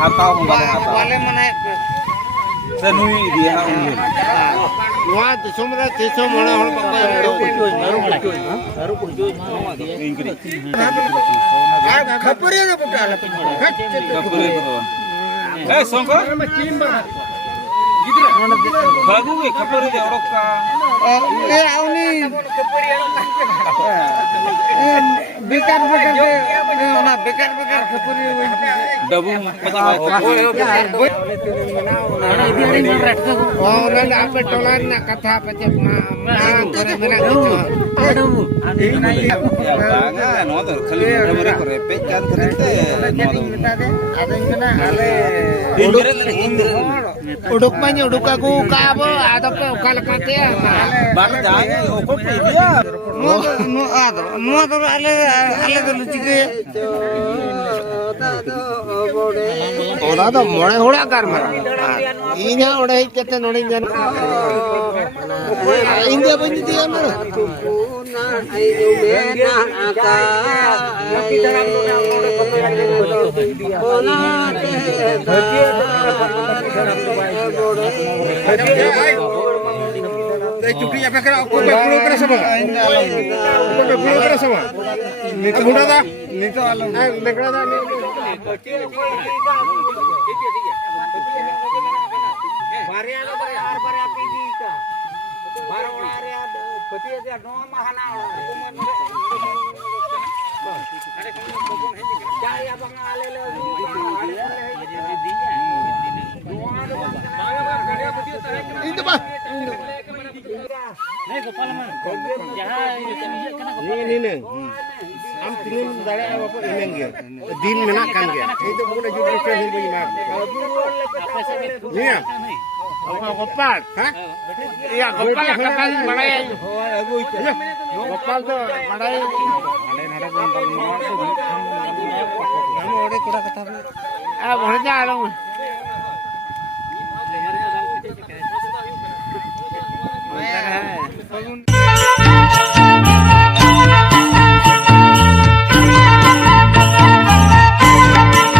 हाताव बाले हाताव वाले मने सनुई दिया उन्हें नवा दिसोमरा तीसो मोणे हण बको इंग्री खपरे न पुटाला खपरे को ए सोंको बाबू के खपरे दे औरका ए आवनी बेकार बेकार ओना बेकार बेकार खपरे डबू पता और आपे टोलार ना कथा पचे करे मेना डबू बागा नो तो खाली डबरे करे पेचान करते नो तो मेता दे आदन मेना आले उडुक माने उडुका को काबो आदप ओका लकाते बाग जागे ओको पे दिया नो आदो नो तो आले आले तो लुचिके ओना तो मोणे होड़ा कर मरा इना ओडे केते नोडी जन इंदे बंदी दिया मरा चुकी apa kira aku berpuluh kira sama aku berpuluh kira sama nito muda dah nito alam dekra dah Barya lo barya ar barya pidi ka bar ola re pati dia no mahana are kom jai abang ale le इंदे बा नहीं गोपाल मा जहां ini am tinun dare apa ineng ge din menak kan ge itu bukan juga sih ini mak iya apa gopal ha iya gopal kapan madai gopal to madai nada kamu ode kura kata ah bhanja along है